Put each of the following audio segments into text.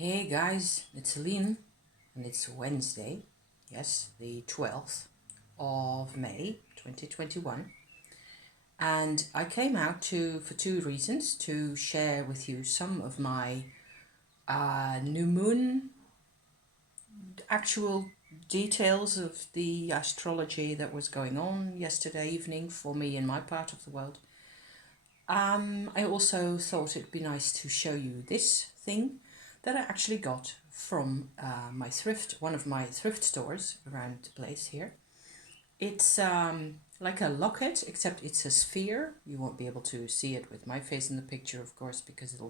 Hey guys, it's Celine, and it's Wednesday, yes, the 12th of May 2021. And I came out for two reasons: to share with you some of my new moon actual details of the astrology that was going on yesterday evening for me in my part of the world. I also thought it'd be nice to show you this thing that I actually got from one of my thrift stores around the place here. It's like a locket, except it's a sphere. You won't be able to see it with my face in the picture, of course, because it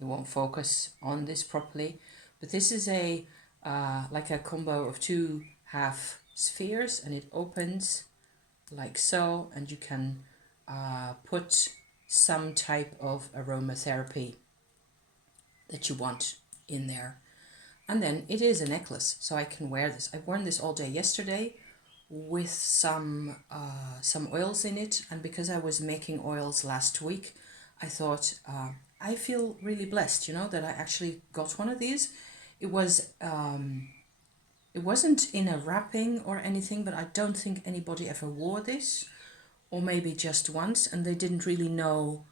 won't focus on this properly. But this is like a combo of two half spheres, and it opens like so, and you can put some type of aromatherapy that you want in there. And then it is a necklace, so I can wear this. I've worn this all day yesterday with some oils in it, and because I was making oils last week, I thought I feel really blessed, that I actually got one of these. It was it wasn't in a wrapping or anything, but I don't think anybody ever wore this, or maybe just once, and they didn't really know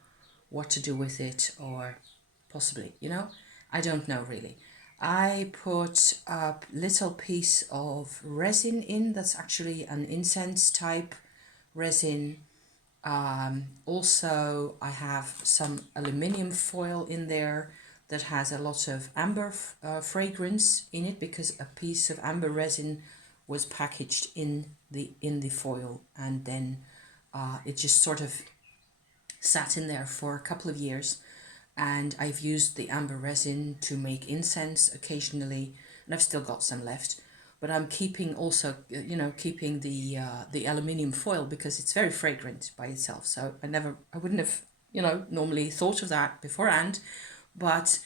what to do with it, or possibly, I don't know really. I put a little piece of resin in that's actually an incense type resin. Also, I have some aluminium foil in there that has a lot of amber fragrance in it, because a piece of amber resin was packaged in the foil, and then it just sort of sat in there for a couple of years. And I've used the amber resin to make incense occasionally, and I've still got some left. But I'm keeping also, keeping the aluminium foil, because it's very fragrant by itself. So I wouldn't have, normally thought of that beforehand. But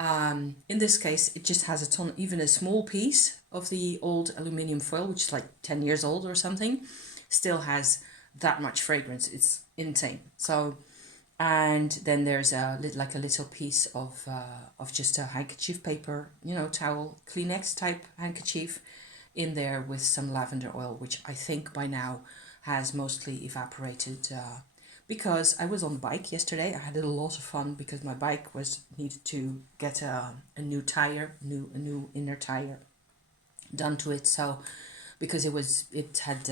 in this case, it just has a ton, even a small piece of the old aluminium foil, which is like 10 years old or something, still has that much fragrance. It's insane. So, and then there's like a little piece of just a handkerchief paper, towel, Kleenex type handkerchief in there with some lavender oil, which I think by now has mostly evaporated. Because I was on the bike yesterday, I had a lot of fun because my bike was needed to get a new tire, a new inner tire done to it. So because it had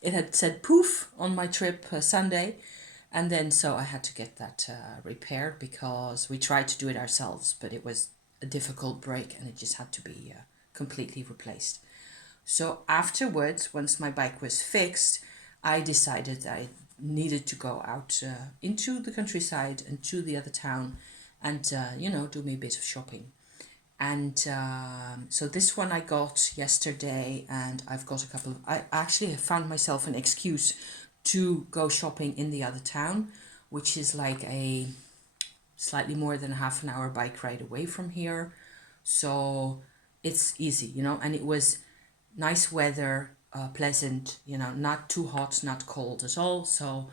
it had said poof on my trip Sunday, and then so I had to get that repaired, because we tried to do it ourselves, but it was a difficult break and it just had to be completely replaced. So afterwards, once my bike was fixed, I decided I needed to go out into the countryside and to the other town, and do me a bit of shopping. And so this one I got yesterday, and I've got a couple of. I actually have found myself an excuse to go shopping in the other town, which is like a slightly more than half an hour bike ride away from here. So it's easy, and it was nice weather, pleasant, not too hot, not cold at all. So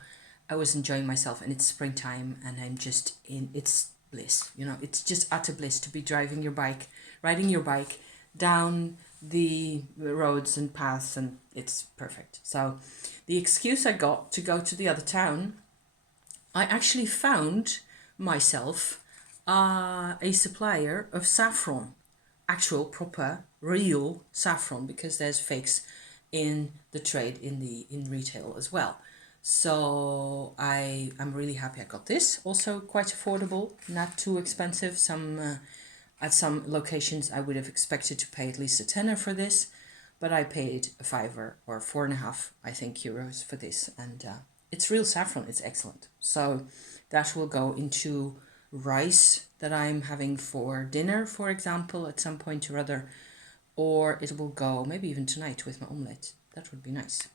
I was enjoying myself, and it's springtime, and it's bliss, it's just utter bliss to be riding your bike down the roads and paths, and it's perfect. So the excuse I got to go to the other town, I actually found myself a supplier of saffron, actual, proper, real saffron, because there's fakes in the trade, in retail as well. So I'm really happy I got this. Also quite affordable, not too expensive. At some locations I would have expected to pay at least a tenner for this, but I paid a fiver or 4.5, I think, euros for this, and it's real saffron. It's excellent. So that will go into rice that I'm having for dinner, for example, at some point or other, or it will go maybe even tonight with my omelette. That would be nice,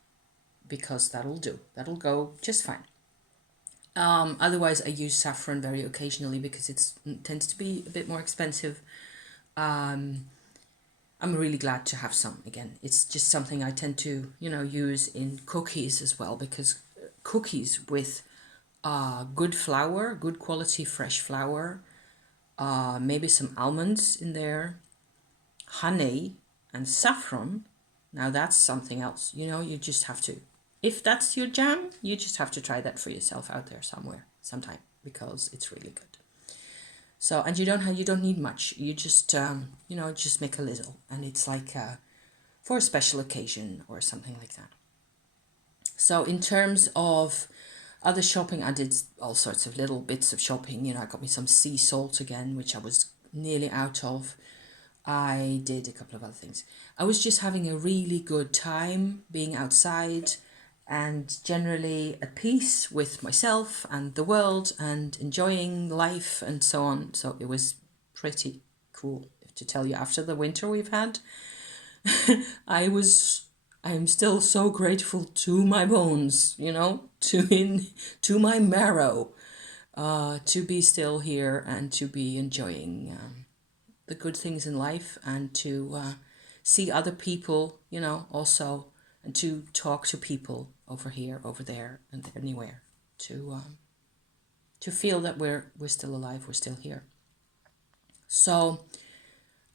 because that'll do. That'll go just fine. Otherwise, I use saffron very occasionally because it tends to be a bit more expensive. I'm really glad to have some again. It's just something I tend to, use in cookies as well, because cookies with good flour, good quality fresh flour, maybe some almonds in there, honey, and saffron. Now that's something else. You know, you just have to, if that's your jam, you just have to try that for yourself out there somewhere, sometime, because it's really good. So, and you don't need much. You just, you know, just make a little, and it's like for a special occasion or something like that. So in terms of other shopping, I did all sorts of little bits of shopping. You know, I got me some sea salt again, which I was nearly out of. I did a couple of other things. I was just having a really good time being outside and generally at peace with myself and the world and enjoying life and so on. So it was pretty cool to tell you. After the winter we've had, I'm still so grateful to my bones, you know, to my marrow, to be still here and to be enjoying the good things in life, and to see other people, you know, also, and to talk to people over here, over there, and anywhere, to feel that we're still alive, we're still here. So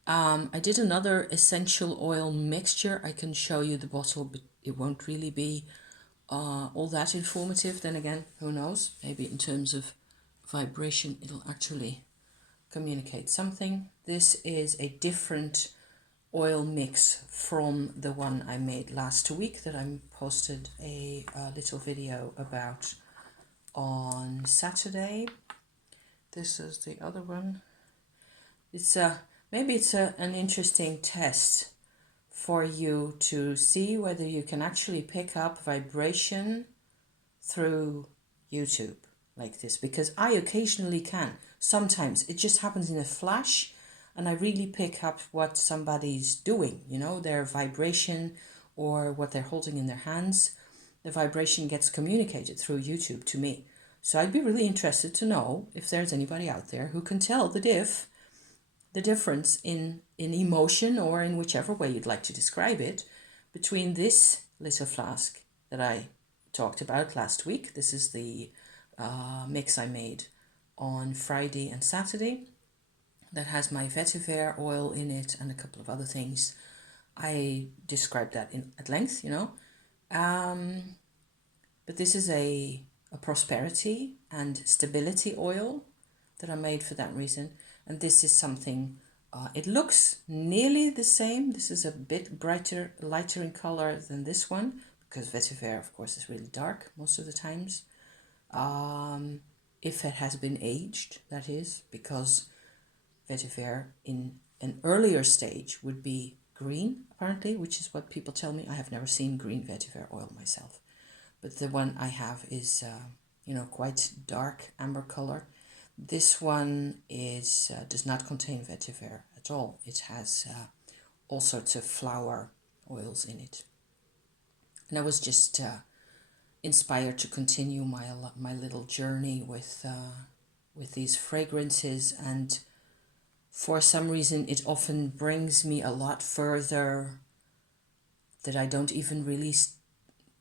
I did another essential oil mixture. I can show you the bottle, but it won't really be all that informative. Then again, who knows? Maybe in terms of vibration, it'll actually communicate something. This is a different oil mix from the one I made last week that I posted a little video about on Saturday. This is the other one. It's maybe it's an interesting test for you to see whether you can actually pick up vibration through YouTube like this, because I occasionally can. Sometimes it just happens in a flash and I really pick up what somebody's doing, you know, their vibration or what they're holding in their hands. The vibration gets communicated through YouTube to me. So I'd be really interested to know if there's anybody out there who can tell the difference in emotion, or in whichever way you'd like to describe it, between this little flask that I talked about last week. This is the mix I made on Friday and Saturday that has my vetiver oil in it and a couple of other things. I described that at length, you know. But this is a prosperity and stability oil that I made for that reason. And this is something, it looks nearly the same. This is a bit brighter, lighter in color than this one, because vetiver, of course, is really dark most of the times. If it has been aged, that is, because vetiver in an earlier stage would be green, apparently, which is what people tell me. I have never seen green vetiver oil myself, but the one I have is, you know, quite dark amber color. This one is does not contain vetiver at all. It has all sorts of flower oils in it. And I was just inspired to continue my little journey with these fragrances, and for some reason it often brings me a lot further that I don't even really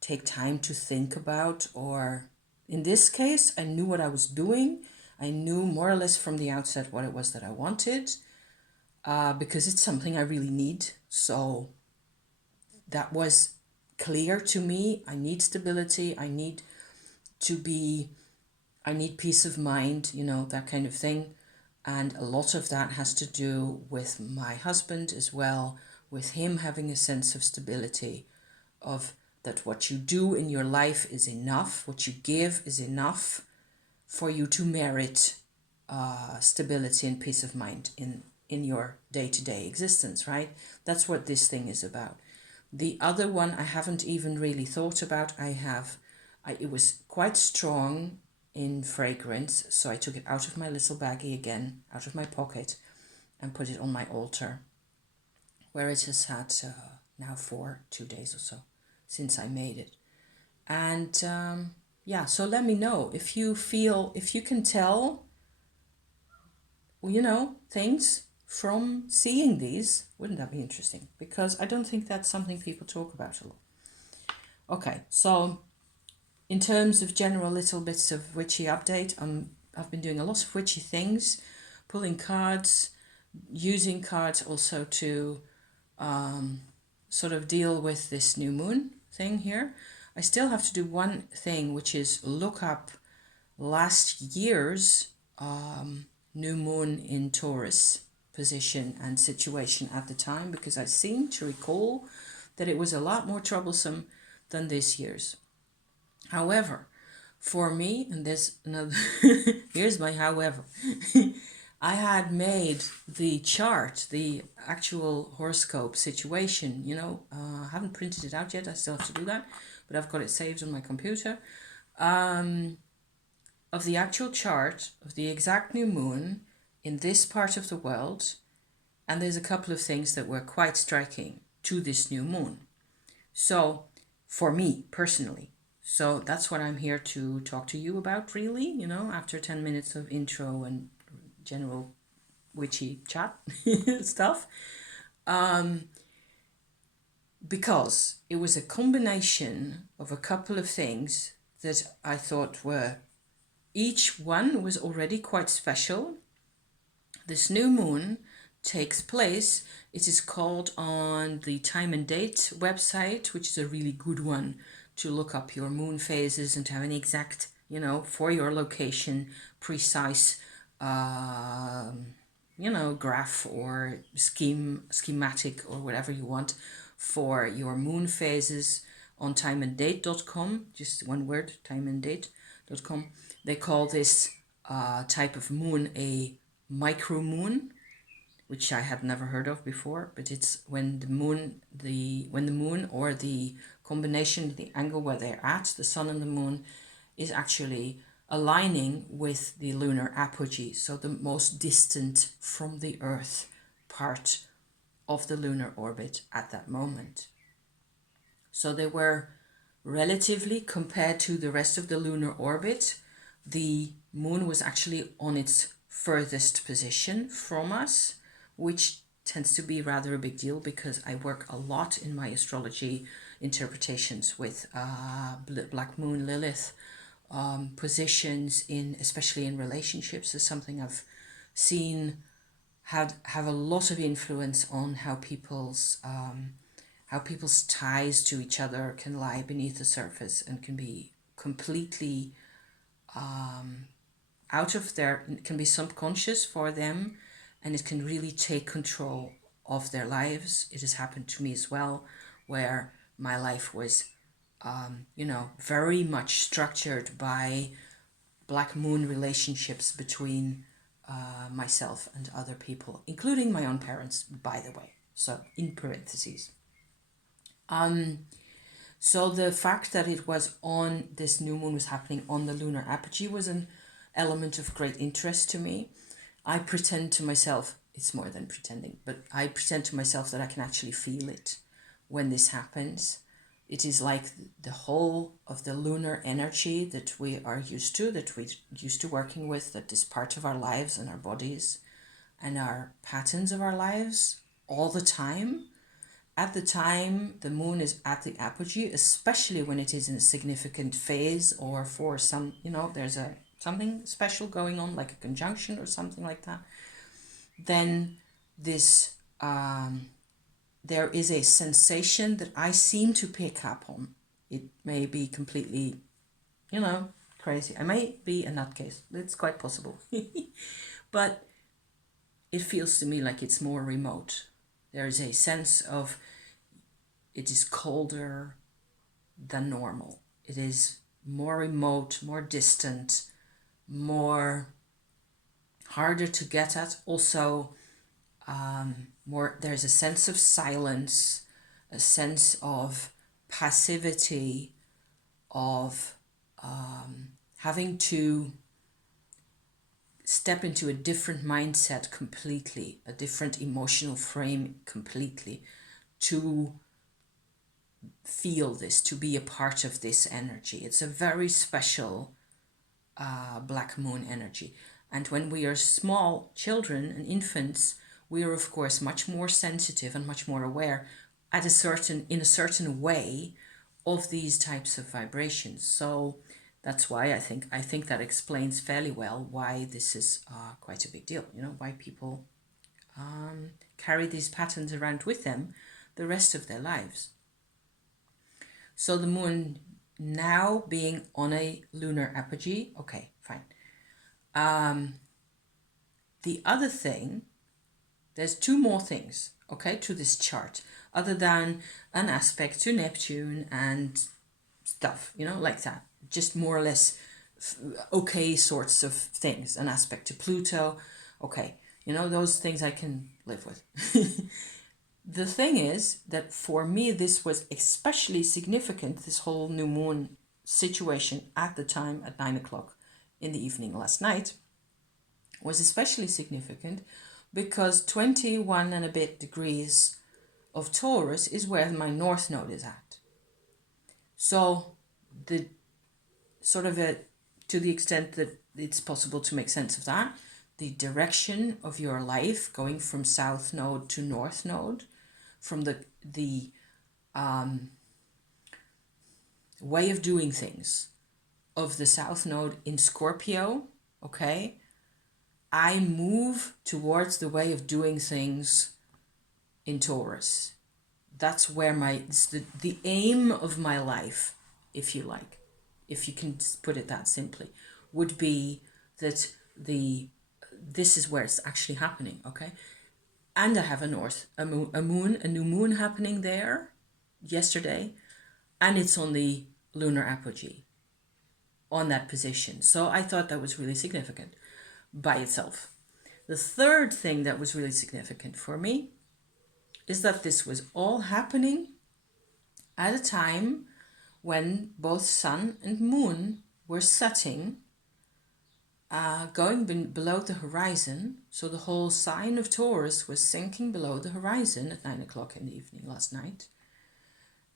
take time to think about. Or in this case, I knew what I was doing. I knew more or less from the outset what it was that I wanted, because it's something I really need. So that was clear to me. I need stability. I need peace of mind, you know, that kind of thing. And a lot of that has to do with my husband as well, with him having a sense of stability, of that what you do in your life is enough, what you give is enough for you to merit stability and peace of mind in your day-to-day existence, right? That's what this thing is about. The other one I haven't even really thought about. It was quite strong in fragrance, so I took it out of my little baggie again, out of my pocket, and put it on my altar, where it has had now for 2 days or so since I made it. And yeah, so let me know if you can tell, you know, things from seeing these. Wouldn't that be interesting? Because I don't think that's something people talk about a lot. Okay, so in terms of general little bits of witchy update, I've been doing a lot of witchy things, pulling cards, using cards also to sort of deal with this new moon thing here. I still have to do one thing, which is look up last year's new moon in Taurus position and situation at the time, because I seem to recall that it was a lot more troublesome than this year's. However, for me, and there's another, here's my however, I had made the chart, the actual horoscope situation, I haven't printed it out yet, I still have to do that, but I've got it saved on my computer, of the actual chart of the exact new moon in this part of the world, and there's a couple of things that were quite striking to this new moon. So, for me personally, so that's what I'm here to talk to you about, really, after 10 minutes of intro and general witchy chat stuff. Because it was a combination of a couple of things that I thought were, each one was already quite special. This new moon takes place, it is called on the Time and Date website, which is a really good one to look up your moon phases and to have an exact, for your location, precise, graph or schematic or whatever you want for your moon phases on timeanddate.com, just one word, timeanddate.com. They call this type of moon a micromoon, which I had never heard of before, but it's when the moon or the combination, the angle where they're at, the sun and the moon, is actually aligning with the lunar apogee, so the most distant from the Earth part of the lunar orbit at that moment. So they were relatively, compared to the rest of the lunar orbit, the moon was actually on its furthest position from us, which tends to be rather a big deal because I work a lot in my astrology interpretations with Black Moon Lilith positions, especially in relationships, is something I've seen have a lot of influence on how people's ties to each other can lie beneath the surface and can be completely out of it can be subconscious for them, and it can really take control of their lives. It has happened to me as well, where my life was, very much structured by Black Moon relationships between myself and other people, including my own parents, by the way. So, in parentheses. So the fact that it was on, this new moon was happening on the lunar apogee was an element of great interest to me. I pretend to myself, it's more than pretending, but I pretend to myself that I can actually feel it when this happens. It is like the whole of the lunar energy that we are used to, that we're used to working with, that is part of our lives and our bodies and our patterns of our lives all the time. At the time the moon is at the apogee, especially when it is in a significant phase or for some, there's something special going on, like a conjunction or something like that, then this there is a sensation that I seem to pick up on. It may be completely, crazy. I may be a nutcase. It's quite possible. But it feels to me like it's more remote. There is a sense of it is colder than normal. It is more remote, more distant, more harder to get at. Also, there's a sense of silence, a sense of passivity, of having to step into a different mindset completely, a different emotional frame completely, to feel this, to be a part of this energy. It's a very special Black Moon energy. And when we are small children and infants, we are of course much more sensitive and much more aware in a certain way of these types of vibrations. So that's why I think that explains fairly well why this is quite a big deal. You know, why people carry these patterns around with them the rest of their lives. So the moon now being on a lunar apogee, okay, fine. The other thing, there's two more things, okay, to this chart, other than an aspect to Neptune and stuff, you know, like that. Just more or less okay sorts of things. An aspect to Pluto, okay. You know, those things I can live with. The thing is that for me, this was especially significant, this whole new moon situation at the time at 9 o'clock in the evening last night was especially significant because 21 and a bit degrees of Taurus is where my North Node is at. So the sort of to the extent that it's possible to make sense of that, the direction of your life going from South Node to North Node, from the way of doing things of the South Node in Scorpio, okay, I move towards the way of doing things in Taurus. That's where it's the aim of my life, if you like, if you can put it that simply, would be that this is where it's actually happening, okay? And I have a new moon happening there yesterday, and it's on the lunar apogee on that position. So I thought that was really significant by itself. The third thing that was really significant for me is that this was all happening at a time when both sun and moon were setting, going below the horizon. So the whole sign of Taurus was sinking below the horizon at 9 o'clock in the evening last night.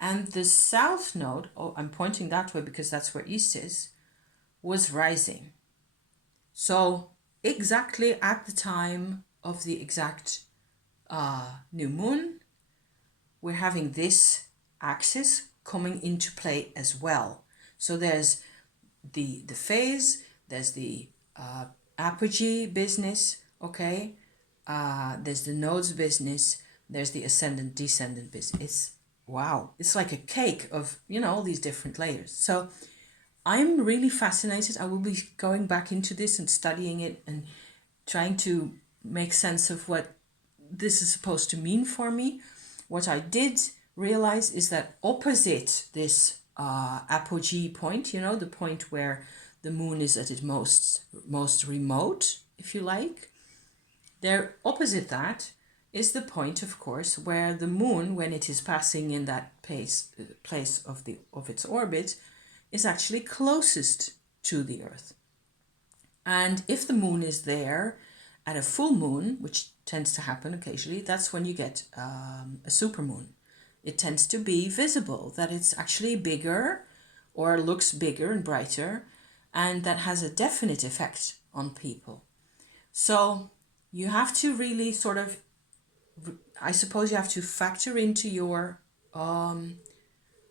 And the South Node, I'm pointing that way because that's where East is, was rising. So exactly at the time of the exact new moon, we're having this axis coming into play as well. So there's the phase, there's the apogee business, okay? There's the nodes business, there's the ascendant descendant business. Wow, it's like a cake of, you know, all these different layers. So I'm really fascinated. I will be going back into this and studying it and trying to make sense of what this is supposed to mean for me. What I did realize is that opposite this apogee point, you know, the point where the moon is at its most remote, if you like, there opposite that is the point, of course, where the moon, when it is passing in that place of its orbit, is actually closest to the Earth. And if the moon is there at a full moon, which tends to happen occasionally, that's when you get a supermoon. It tends to be visible, that it's actually bigger or looks bigger and brighter, and that has a definite effect on people. So you have to really sort of, I suppose you have to factor into your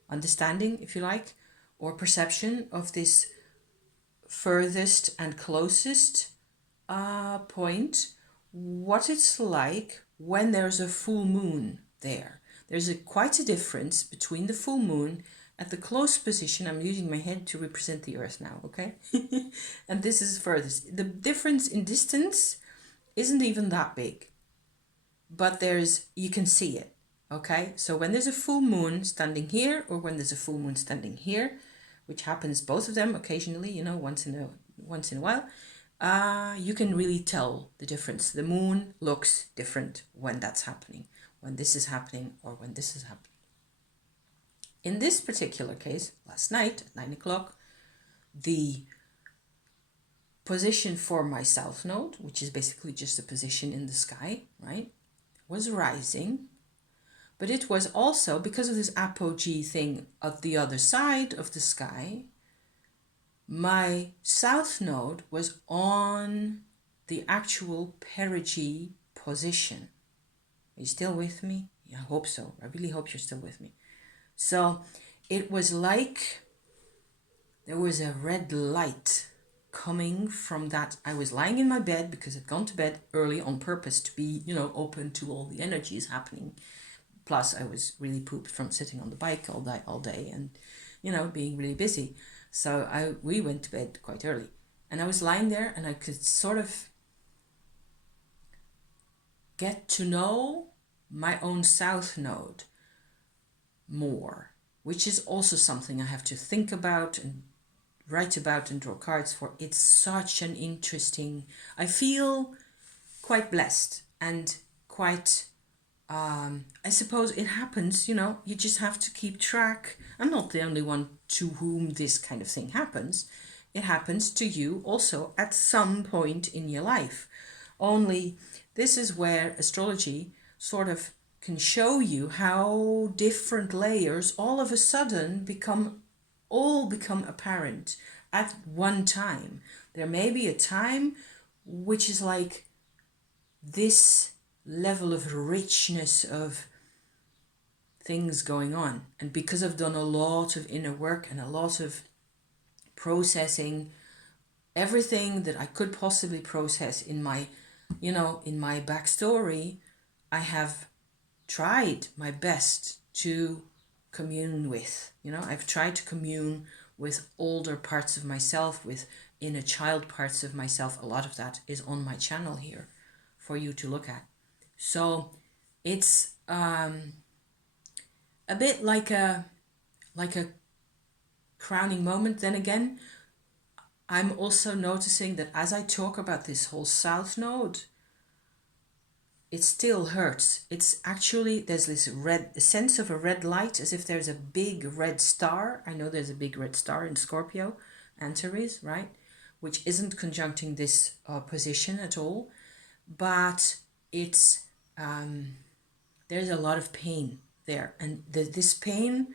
understanding, if you like, or perception of this furthest and closest point, what it's like when there's a full moon there. There's quite a difference between the full moon at the close position. I'm using my head to represent the Earth now, okay? And this is furthest. The difference in distance isn't even that big, but you can see it, okay? So when there's a full moon standing here, or when there's a full moon standing here, which happens both of them occasionally, you know, once in a while, you can really tell the difference. The moon looks different when that's happening, when this is happening, or when this is happening. In this particular case, last night at 9 o'clock, the position for my South Node, which is basically just a position in the sky, right, was rising. But it was also, because of this apogee thing at the other side of the sky, my South Node was on the actual perigee position. Are you still with me? Yeah, I hope so. I really hope you're still with me. So it was like there was a red light coming from that. I was lying in my bed because I'd gone to bed early on purpose to be, open to all the energies happening. Plus, I was really pooped from sitting on the bike all day, and, being really busy. So we went to bed quite early, and I was lying there, and I could sort of get to know my own south node more, which is also something I have to think about and write about and draw cards for. It's such an interesting, I feel quite blessed and quite, I suppose it happens, you just have to keep track. I'm not the only one to whom this kind of thing happens. It happens to you also at some point in your life. Only this is where astrology sort of can show you how different layers all of a sudden become apparent at one time. There may be a time which is like this level of richness of things going on. And because I've done a lot of inner work and a lot of processing, everything that I could possibly process in my backstory, I have tried my best to commune with. I've tried to commune with older parts of myself, with inner child parts of myself. A lot of that is on my channel here for you to look at. So it's a bit like a crowning moment. Then again, I'm also noticing that as I talk about this whole South Node, it still hurts. It's actually, there's this sense of a red light, as if there's a big red star. I know there's a big red star in Scorpio, Antares, right? Which isn't conjuncting this position at all. But it's, there's a lot of pain there. And this pain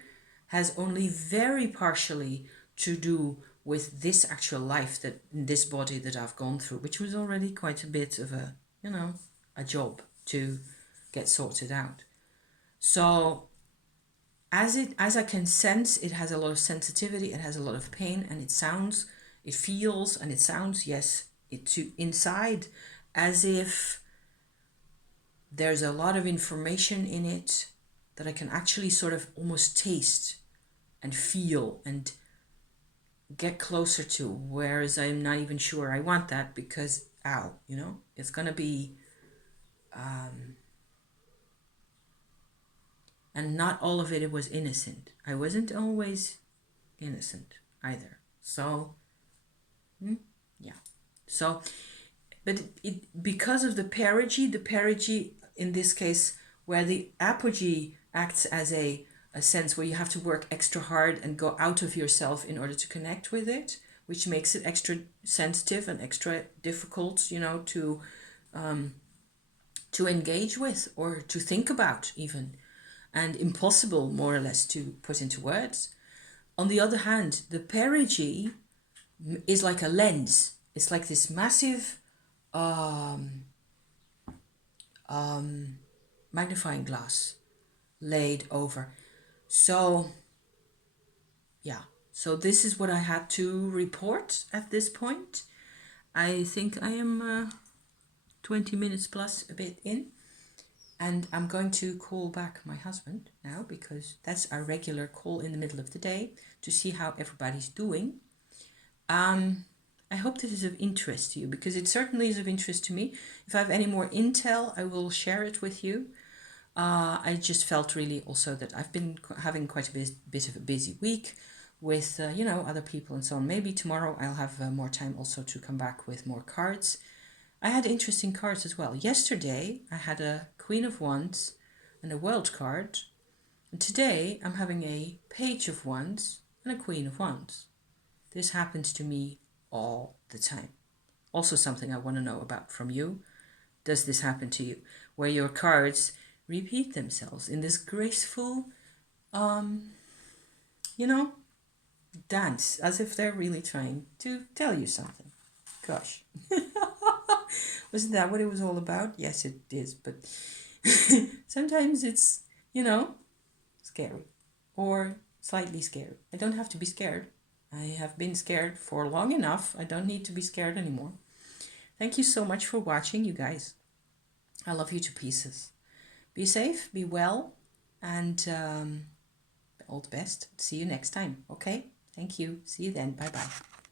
has only very partially to do with this actual life, that this body that I've gone through, which was already quite a bit of a job to get sorted out. So as I can sense, it has a lot of sensitivity, it has a lot of pain, and it feels and it sounds, yes, inside as if there's a lot of information in it that I can actually sort of almost taste and feel and get closer to, whereas I'm not even sure I want that, because it's gonna be and not all of it was innocent. I wasn't always innocent either. So yeah. So but because of the perigee in this case, where the apogee acts as a sense where you have to work extra hard and go out of yourself in order to connect with it, which makes it extra sensitive and extra difficult, to engage with or to think about even, and impossible more or less to put into words. On the other hand, the perigee is like a lens. It's like this massive magnifying glass laid over. So this is what I had to report at this point. I think I am 20 minutes plus a bit in, and I'm going to call back my husband now, because that's our regular call in the middle of the day to see how everybody's doing. I hope this is of interest to you, because it certainly is of interest to me. If I have any more intel, I will share it with you. I just felt really also that I've been having quite a bit of a busy week with, other people and so on. Maybe tomorrow I'll have more time also to come back with more cards. I had interesting cards as well. Yesterday I had a Queen of Wands and a World card. And today I'm having a Page of Wands and a Queen of Wands. This happens to me all the time. Also something I want to know about from you. Does this happen to you? Where your cards repeat themselves in this graceful, dance, as if they're really trying to tell you something. Gosh. Wasn't that what it was all about? Yes, it is, but sometimes it's, scary or slightly scared. I don't have to be scared. I have been scared for long enough. I don't need to be scared anymore. Thank you so much for watching, you guys. I love you to pieces. Be safe, be well, and all the best. See you next time, okay? Thank you. See you then. Bye-bye.